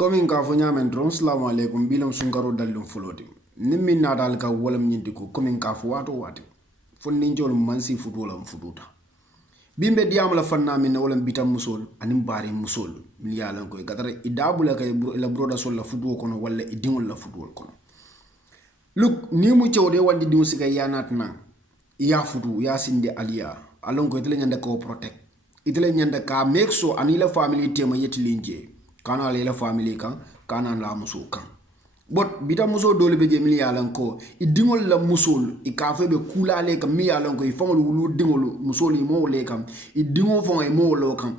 Komin ka fo nyamen dron salamu alaikum bilam sunkaro dallum fuloti nimmin na dal ka walam nyindi ko komin ka fo wato wati fonni jol mansi futola fututa bimbe diam la fanna min wala bitam musol anim bari musol mi yalan ko gadara idabula kay la broda sol la futuo kono wala idingol la futuol kono look ni mu cewde wandi dimu siga yanat na ya futu ya sinde aliya alon ko itele nyanda ko protect itele nyanda ka make sure anila family tema yeti linje kana lela family kan kana la muso kan but bita muso dole be je mi yalan ko idingol la musol i ka fe be kula le kam mi yalan ko i fangol wulu dingol musol i mo le kam idingo fon e mo lo kan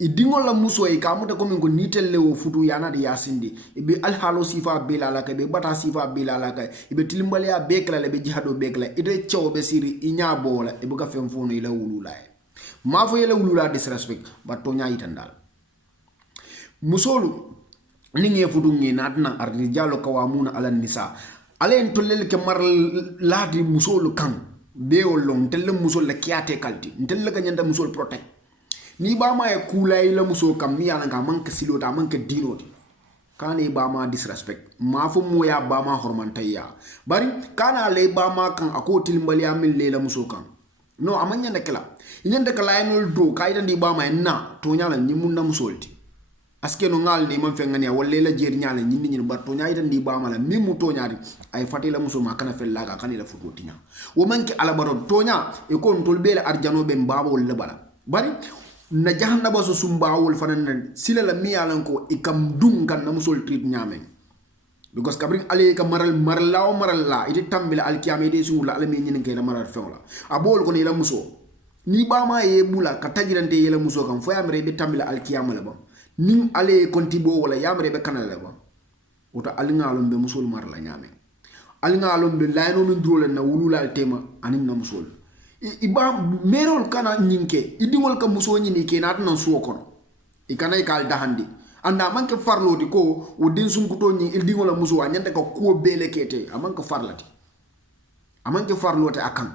idingol la muso e ka muta ko min ko nitel le wo futu yana de yasindi be al halo sifa be la ka be bata sifa be la ka be tilimbale ya be kala le be jihado be kala ide cew be siri i nya bola e bu ka fem fonu ila wulu la ma fo yele wulu la disrespect but to nya itandal musolu ninge fudu ngi natna arrijalo kawamuna ala nisa ale en tollel ke mar laadi musolu kan be wolong telle musol la kiate kalti telle ka nyanda musol protect ni ba ma e kulay la muso kam mi yalla nga manke silota manke dinoti kane ba ma disrespect ma fo moya ba ma hormantaya bari kana le ba ma kan akotil mbali amil le la muso kan no amanya nakela nyanda kala enol do kayda ndi ba ma na to nyala nyimunna musolti aske no ngal ni man fengani wala la jer nyaala nyindi nyi batto nyaayita ndi bamala mimu to nyaari ay fatila muso ma kana fel laga kanila futo tinya wo manki ala baro to nya e ko tol bele arjano be mbaba wala bala bari na jahannaba so sumba wol fanan sila la mi yalan ko e kam dum kan na musol treat nyamen because kabrin ale ka maral la ite tambila al kiyame de sungula ala mi nyin ke la maral fewla abol ko ni la muso ni bama e bula ka tajirante yela muso kan fo yamre be tambila al kiyama la ba nin ale kontibo wala yamre be kanale ba oto alingalum be musul mar la nyame alingalum be layno min drole na wulula tema anin na musul iba merol kana nyinke idingol ka muso nyini ke nat nan suwo kono ikana ikal dahandi anda manke farloti ko o din sun kuto nyi idingol la muso anyande ko ko bele kete amanke farlati amanke farlote akan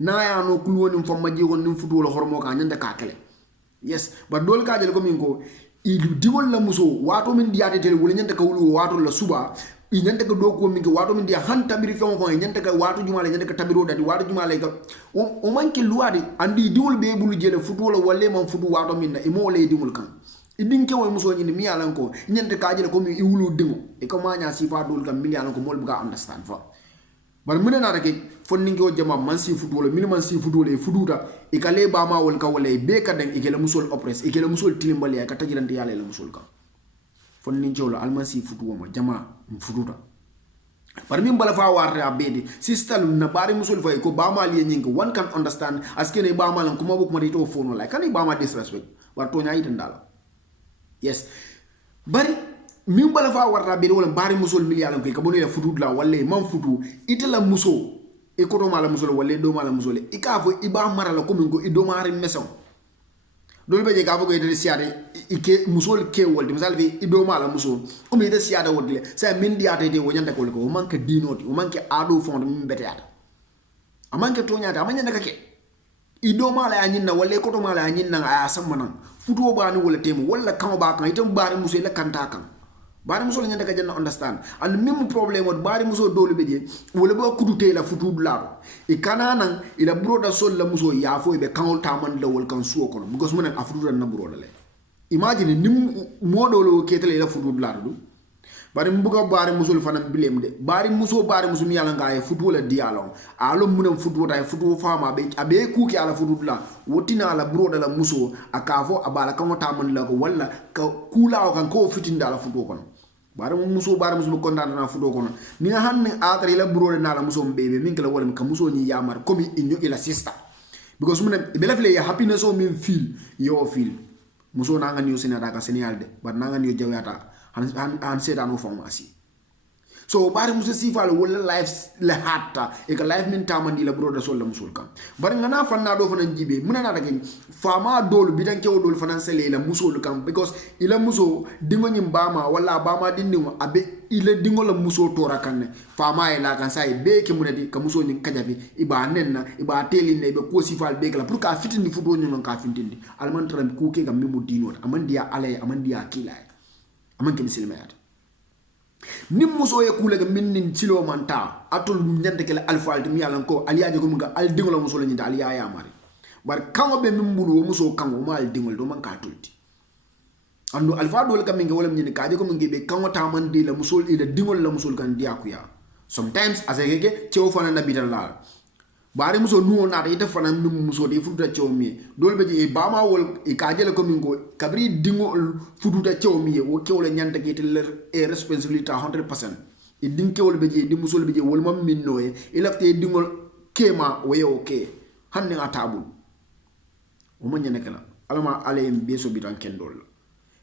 na ya no kulwoni famma jigon nim futu wala hormo ka anyande ka kele yes ba dol ka jel ko min ko ilu diwol la muso wato min diate tele wala nyanta ka wulu wato la suba i nyanta ka doko min ko wato min dia han tabiri fam fam nyanta ka wato jumale nyanta ka tabiro dadi wato jumale ka o manki luwadi andi diwol be bulu jele futu wala wale man futu wato min na e mo le diwol kan idin ke wol muso nyini mi yalan ko nyanta ka jele ko mi i wulu dingo e ko ma nya sifa dol kan mi yalan ko mol buga understand fa bar mune na rek fonningi o jama man si futu wala min man si futu wala fututa e kale ba ma wol ka wala be ka den e kele musol oppress e kele musol tilimbali ya ka tajirante yalla la musol ka fonningi wala alman si futu wama jama fututa bar min bala fa warta abedi sistal na bari musol fay ko ba ma li nyingi one can understand askene ba ma lan kuma bok ma dito fono la kan ba ma disrespect war to nyaay dala yes bari min bala fa warta be wala bari musol miliyalan ko boni la futu la wala man futu itala muso e ko do mala musol wala do mala musol e ka fo iba marala ko min ko ido mari meson dol be je ka fo ko ide siade ike musol ke wolde misal fi ido mala musol o mi de siade wodle sa min diate de wonyanta ko ko manke dinoti o manke ado fond min betata amanke to nyaata amanya naka ke ido mala anyinna wala ko to mala anyinna aya samman futu ba ni wala temu wala kan ba kan itam bari musol la kanta kan bari muso nyanda ka janna understand and même problème od bari muso dole beje wala ba kudute la futu dularo e kanana ila broda sol la muso ya fo be kanol taman la wol kan suo kono because mun a futu na broda le imagine nim modolo ketele la futu dularo du bari mbuga bari muso fanam bilem de bari muso mi yalla nga e futu la dialon alo munam futu ta futu fama be abe kuki ala futu dula wotina la broda la muso akafo abala kan taman la ko wala ka kula kan ko fitinda la futu kono bari muso ko ndana fudo kono ni hanne atari la buro na la muso mbebe min kala wala ka muso ni yamar komi inyo ila sister because mun be la fele ya happiness o min feel yo feel muso na nga ni usina da ka senyal de bar na nga ni jawata han seta no pharmacy so bari muso sifal wala life la hatta e ka life min tamandi la buro da sol la musul kan bari ngana fanna do fana jibe mun na daga fama dol bidan kew dol fana sele la musul kan because ila muso dingo nyim bama wala bama dindimo abe ila dingo la muso tora kan fama e la kan sai be ke munadi ka muso nyin kajabi iba nenna iba telin ne be ko sifal be kala pour ka fitindi fudo nyon ka fitindi alman tram ku ke gam mimu dinot amandiya alay amandiya kilay amanke misilmayata nim muso ye kule ga minnin silo manta atul nyante kala alfalti mi yalan ko aliyaje ko mga al dingola muso la nyinta aliya ya mari bar kango be mimbulu wo muso kango ma al dingol do man ka tulti andu alfa dol kam minga wala nyini kaje ko mingi be kango ta man di la muso ila dingol la muso kan dia kuya sometimes azegege cew fana na bidal la bari muso nuwo na ita fana num muso de fututa cew mi dol be je ba ma wol e kaje la ko mingo kabri dingol fututa cew mi wo kewle nyanta ke tel e responsibility 100% e ding kewle be je di muso be je wol mam minno e ilafte dingol kema wo yo ke hanne atabul o man nyane kala alama ale beso bitan kendol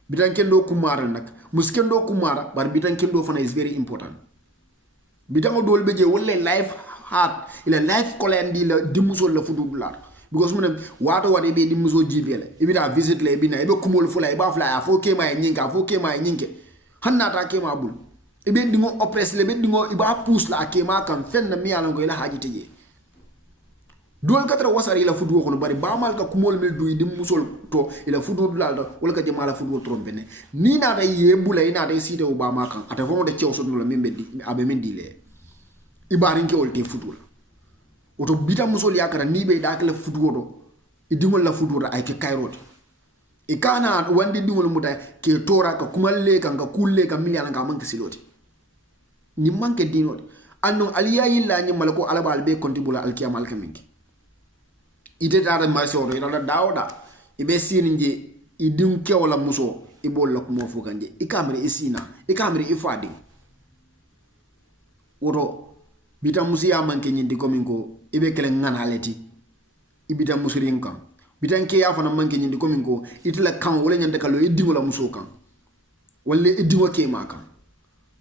bitan kendo kumara nak muskendo kumara bar bitan kendo fana is very important bitan dol be je wolle life hard ila life kolendi la dimuso la fudublar because munem wato wade be dimuso jibele ibida visit le bina ibe kumol fula iba fula afo kema nyinka afo kema nyinke hanna ta kema bul ibe dingo oppress le be dingo iba pousse la kema kan fenna mi yalan ko ila haji tije dol katra wasari ila fudu ko bari bamal ka kumol mel duy dim musol to ila fudu dulal wala ka jemala fudu trompene ni na day yebula ina day site o ba makan ata fo de cew so no membe di abe men di le ibarin ke olte fudu la oto bita musol yakara ni be da kala fudu do idingol la fudu ay ke kayrot e kana wandi dingol muta ke tora ka kumalle kan ka kulle ka milyana ka manke siloti ni manke dinot anno aliya yilla ni malako alabal be kontibula alkiyama alkaminki ite tata marso do ila dawda ibe sininje idin kewla muso ibol la kumo fu kanje ikamre isina ikamre ifadi woto bita musiya manke nyindi kominko ibe kele ngana leti ibita musirin kan bitanke ya fana manke nyindi kominko itla kan wala nyande kalo idingo la muso kan wala idingo ke maka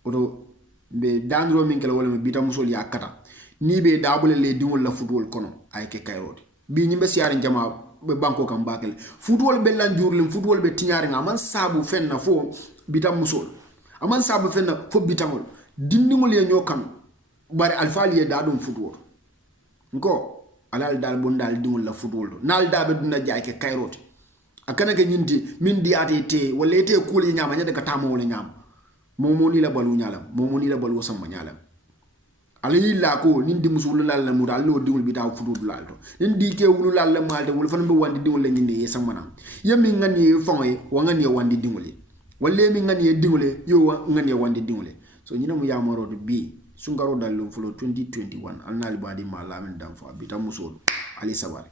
woto be dandro min kala wala bita musol ya kata ni be dabule le dingol la football kono ay ke kayrode bi nyimbe siyarin jama be banko kam bakale football be lan jurlim football be tinyari man sabu fenna fo bitam musol aman sabu fenna fo bitamol dindingol ye nyokan bari alfali ye dadum football nko alal dal bondal dingol la football nal dabe duna jaay ke kayrote akana ke nyinti min diate te wala te kuli nyama nyade ka tamo wala nyama momoni la balu nyalam momoni la balu sama nyalam ali la ko nindi musul la la mudal lo dingul bita fudu lalto nindi ke wulu la la malde wul fan be wandi dingul la nyinde ye samana yemi ngani fonge wa ngani wandi dingul walle mi ngani dingul yo ngani wandi dingul so nyina mu yamaro bi sungaro dalum fulo 2021 alnal badi malamin damfa bita musul ali sabari